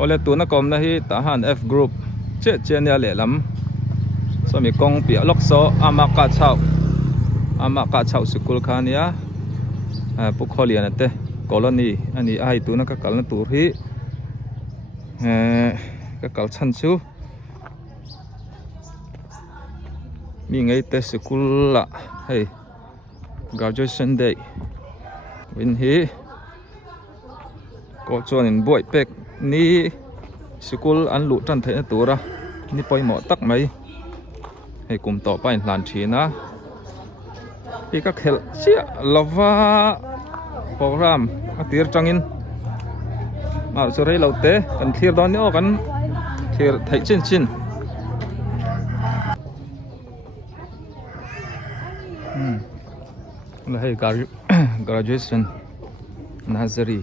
ole tu na kom na hi ta han F group che chen ya le lam so mi kong pi lok so ama ka chau school khania pu kholian ate colony ani ai tu na ka kal na tur hi ka kal chan chu mi ngai te school la hey graduation day win hi ko chuan in boy pek ni school an lu tan the na tura ni poimo tak mai hei kum to pa in hlan thina hi ka khel chia lova program atir tangin ma chu rei lote kan thlir don ni o kan thlir thai chin la hei graduation nazari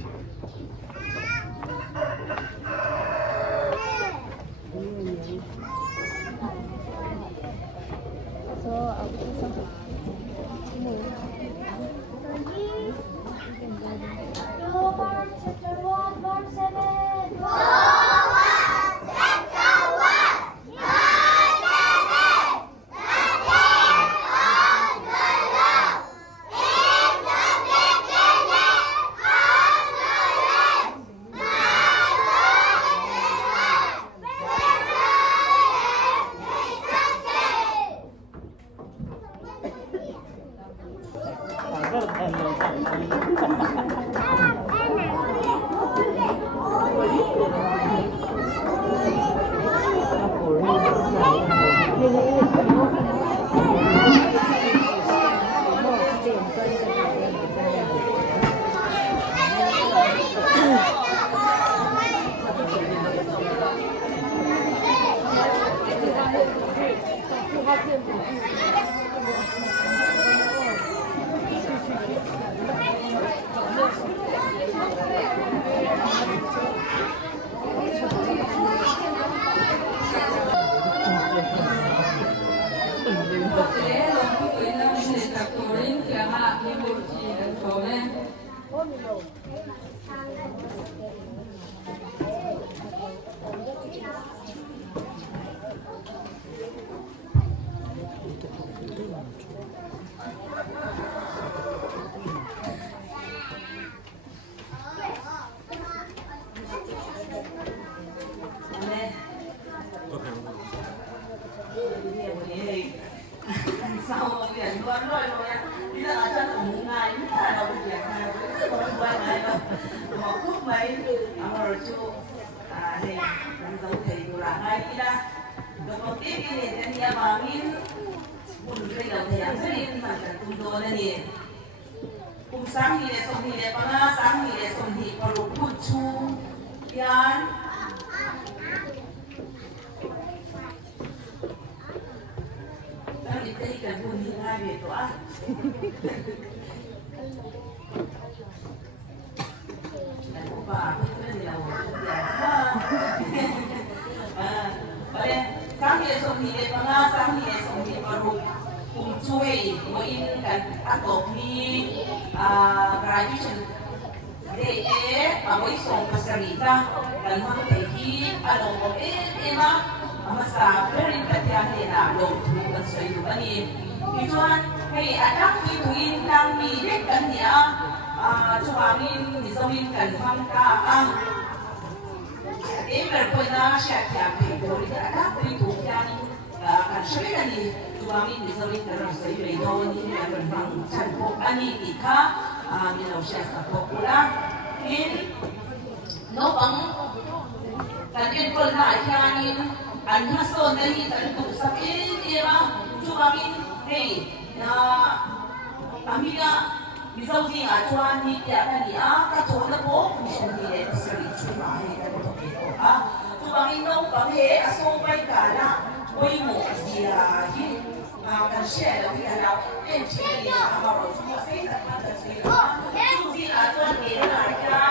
graduation day amoy song pasarita kan mga tehi ano ko ema amasa very katya na lo tuan sa iyo ani ituan hey anak ni tuin lang mi dek kan niya chuangin nizawin kan mangka emer ko na siya kya pero anak ni tuyan kan siya ni chuangin nizawin kan sa iyo ino ni kan bang chanpo ani ika milaw siya sa popula in no bang kadin ko na ayanin an haso na hitan tu sa ira chuangin hey na pamilya misaw si achuan ni kya kani ka chona po mission ni sa chuai ka to ko chuangin no bang he aso bai kala oi mo siya hi kan share la kita lau en chi amaro so sai ta ta sai tu si achuan ni na ka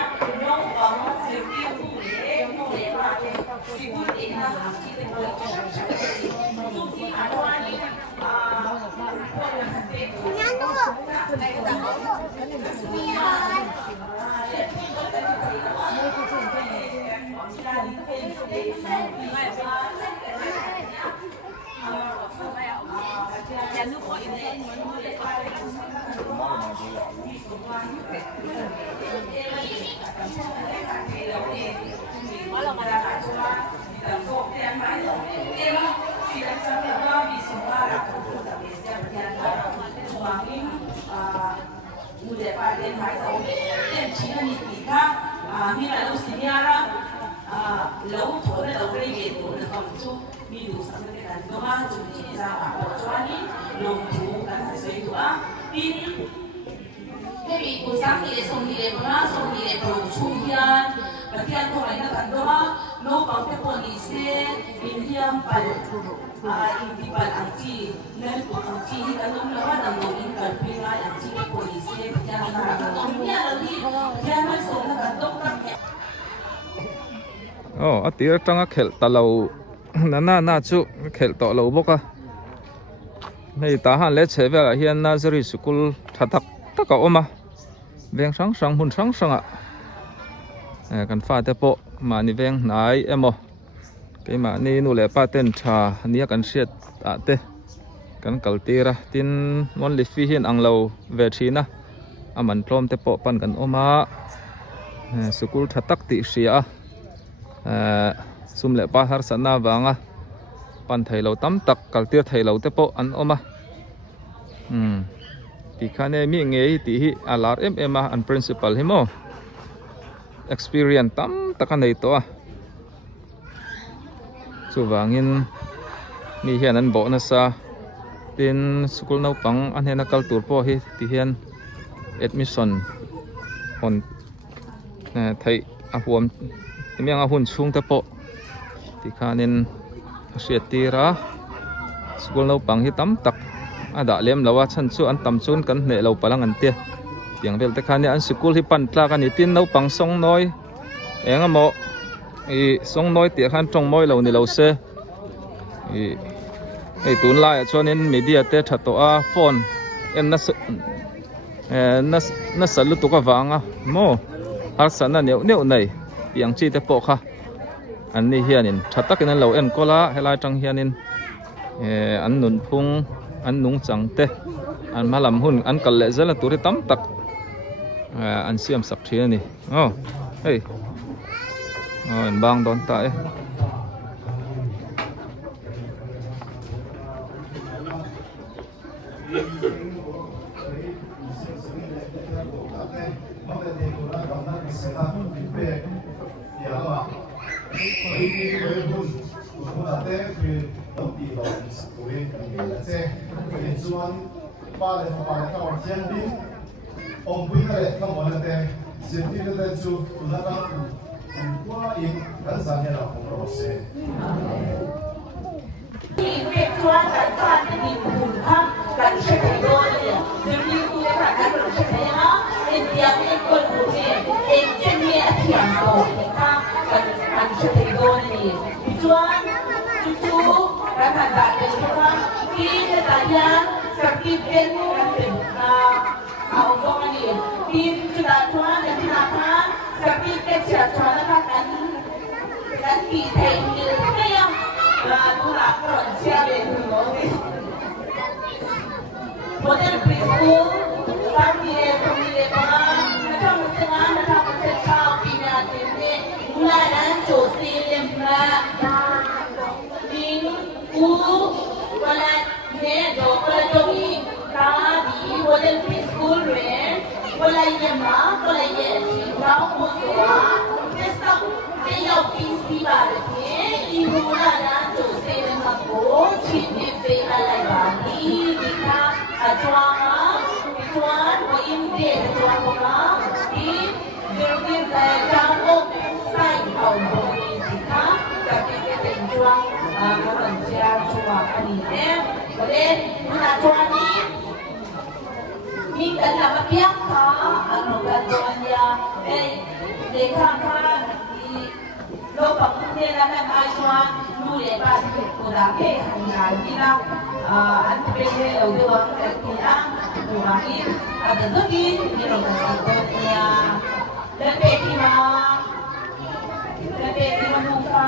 no bang si ti ku le ba ke si ku ni na ki te ko tu si achuan ni Mudah pada mai sau yang Cina ni kita, ni kalau siniara, laut tu ada laut lagi tu, nak tu ni tu sampai dengan doma tu kita apa ni, laut tu kan sesuai tu ini. Jadi usang ni lesung ni lepona, sung ni lepro cucian, bagian tu lain nak doma, no pakai polisi, Indian pal. Hindi pa ang ti nel po ang ti kanong lawan ang login kalpira ang ti polisi kaya nakakatong niya lagi kaya mas so nakatong oh atir tanga khel talau na chu khel to lo boka nei ta han le chevela hian nursery school thatak taka oma veng sang hun sang sanga kan fa te po mani veng nai emo cái mà ni nu le pa ten cha nia kan siat a te kan kaltira tin mon li fi hian anglo ve thina aman tlom te po pan kan oma school thatak ti sia sum le pa har sana wanga pan thailo tam tak kaltir thailo te po an oma ti khane mi nge ti hi alar em an principal hi mo experience tam takanei to chu wangin mi hian an bo na sa tin school no pang an hena kal tur po hi ti hian admission on thai a huam miang a hun chung te po ti khanin hriat tira school no pang hi tam tak ada lem lawa chan chu an tam chun kan ne lo palang an te tiang vel te khani an school hi pan tla kan tin no pang song noi engamo song noi ti khan tong moi lo ni lo se tun lai chuanin media te thato a phone en na salu tu ka wanga mo har sana neu nei piang chi te po kha an ni hianin thatak in lo en kola helai tang hianin an nun phung an nung chang te an malam hun an kal le zala turi tam tak an siam sak thia ni hey bang don ta model preschool kami pemilih orang macam setengah macam setengah pindah ini mulai dan josi lembra ini wala ne do wala dogi kami model preschool re wala yema wala ye rau muswa besok dia pisi barke ibu mulai dan josi lembra ko chini pe alai bani kita tuan ko India tuan ko di Philippines jang ok sai tàu ko kita tapi kita tuan kerja tuan ini boleh mana tuan ni kan nak piak ka anu kan tuan ya dekhan kan di lopang dia nak ai tuan nulis pas ko dah ke hari kita anh bê đầu tư thì đã cố gắng để giúp đi như là cái nhà lên bê thì mà không có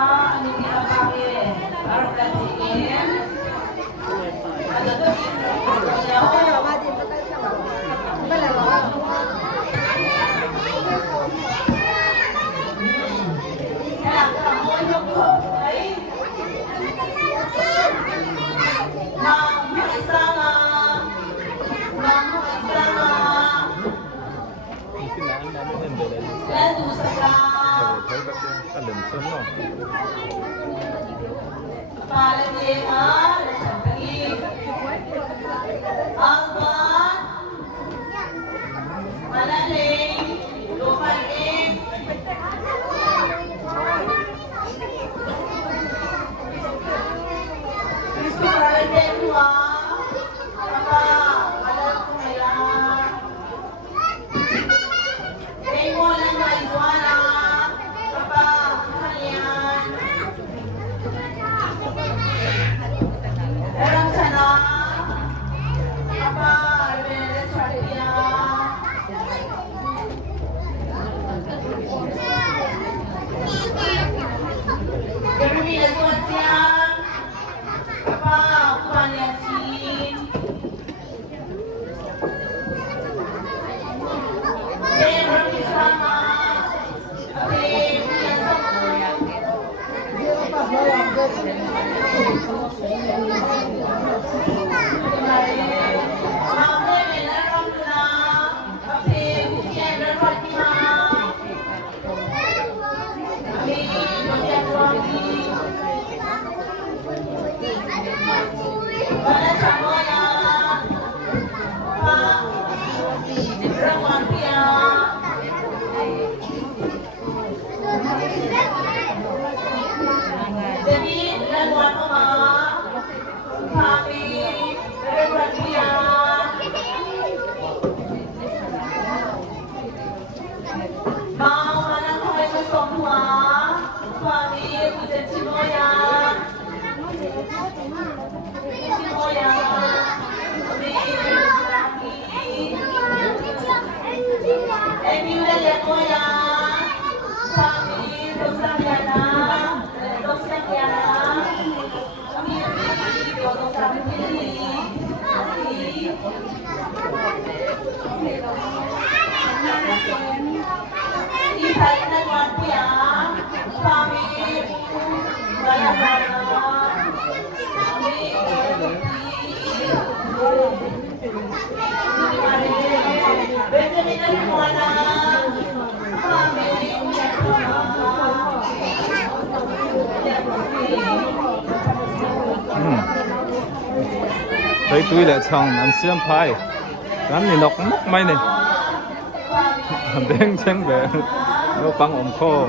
Thấy túi là chồng làm xiêm phai gắn thì nọc mốc may này đen chén về nó băng ổn khô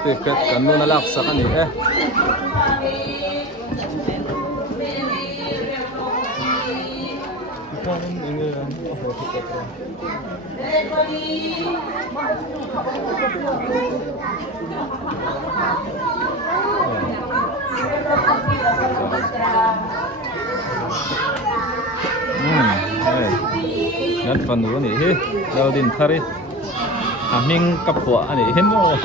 certificate kan nun alak sa kani Yan panu ni he daw din thari aming kapwa ani hemo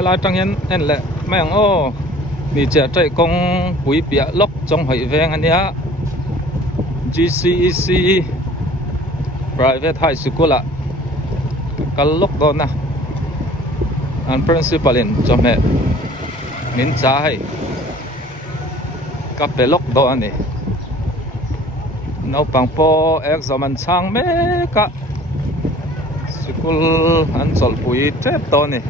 hay là trong hiện en lệ mấy ông mi trẻ chạy công quý bịa lốc trong hội ven anh nhá GCEC private high school ạ cái lốc đó nè anh principal in cho mẹ min trái cái bể lốc đó anh nó bằng po exam sang mẹ cả school anh sol quý chết đó nè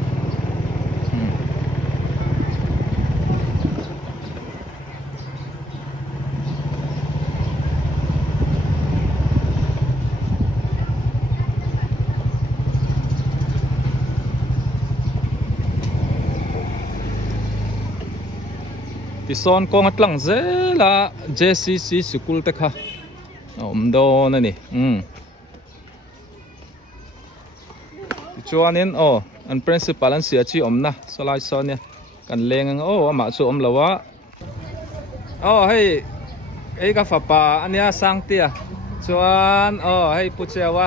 son kong atlang zela JCC school te kha do na ni chuanin an principal an sia chi omna solai son ya kan leng ama chu lawa hei ei ka fapa ania sang tia chuan hei puchewa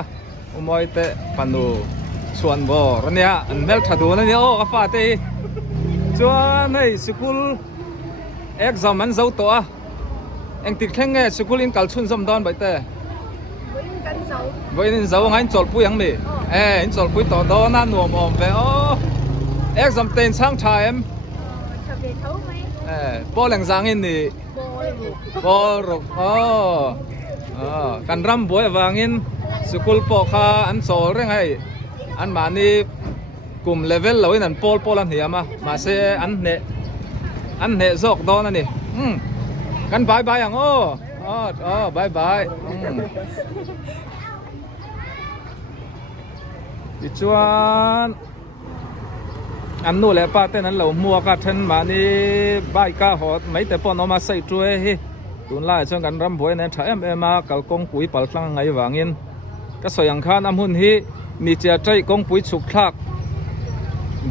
umoi te panu chuan bo rania an mel thadu na ni ka fa te chuan hei school exam an zo to anh tik thleng nge school in kalchun zom don bai te voin zo ngai chol pu yang mi in chol pu to do na nuam om ve exam ten sang tha em po leng zang in ni po ro kan ram boi wangin school po kha an chol reng ai an mani kum level loin an pol an hiama ma se an ne zok do na ni kan bye bye ang bye bye chuan an nu le pa ten an lo mua ka then ma ni bai ka hot mai te pon ma sai true hi tun lai chang kan ram boi ne tha em a kal kong pui pal tlang ngai wangin ka soyang khan am hun hi mi chia trai kong pui chuk thak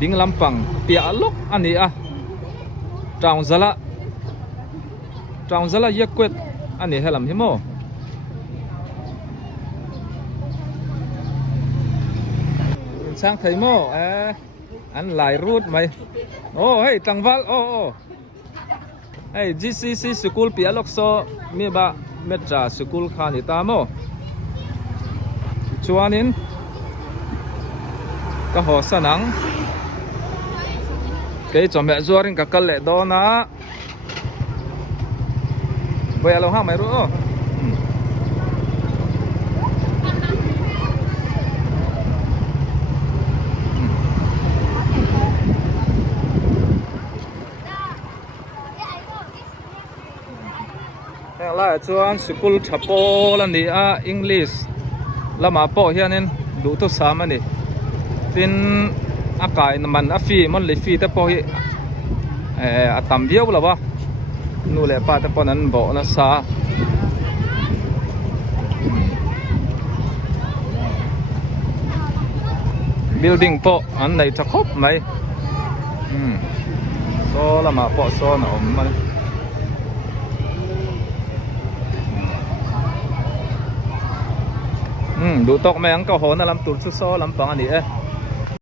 ding lampang pia lok ani a Trong zala yakwet ani helam himo sang thầy mo anh lại root mày hey tangval hey GCC school pia lokso mi ba metra school khani ta mo chuanin ka ho sanang cái cho mẹ zuarin cả cân lệ đó na bây giờ hang mày rồi lại chuan school chapo lan đi English lama po hian in đủ thứ sáu mà nè tin akai naman afi mon le fi te po hi atam biau la ba nu le pa te pon an bo na sa building po an nei tha khop mai so lama po so na om mai du tok mai ang ka ho na lam tur chu so lam pang ani e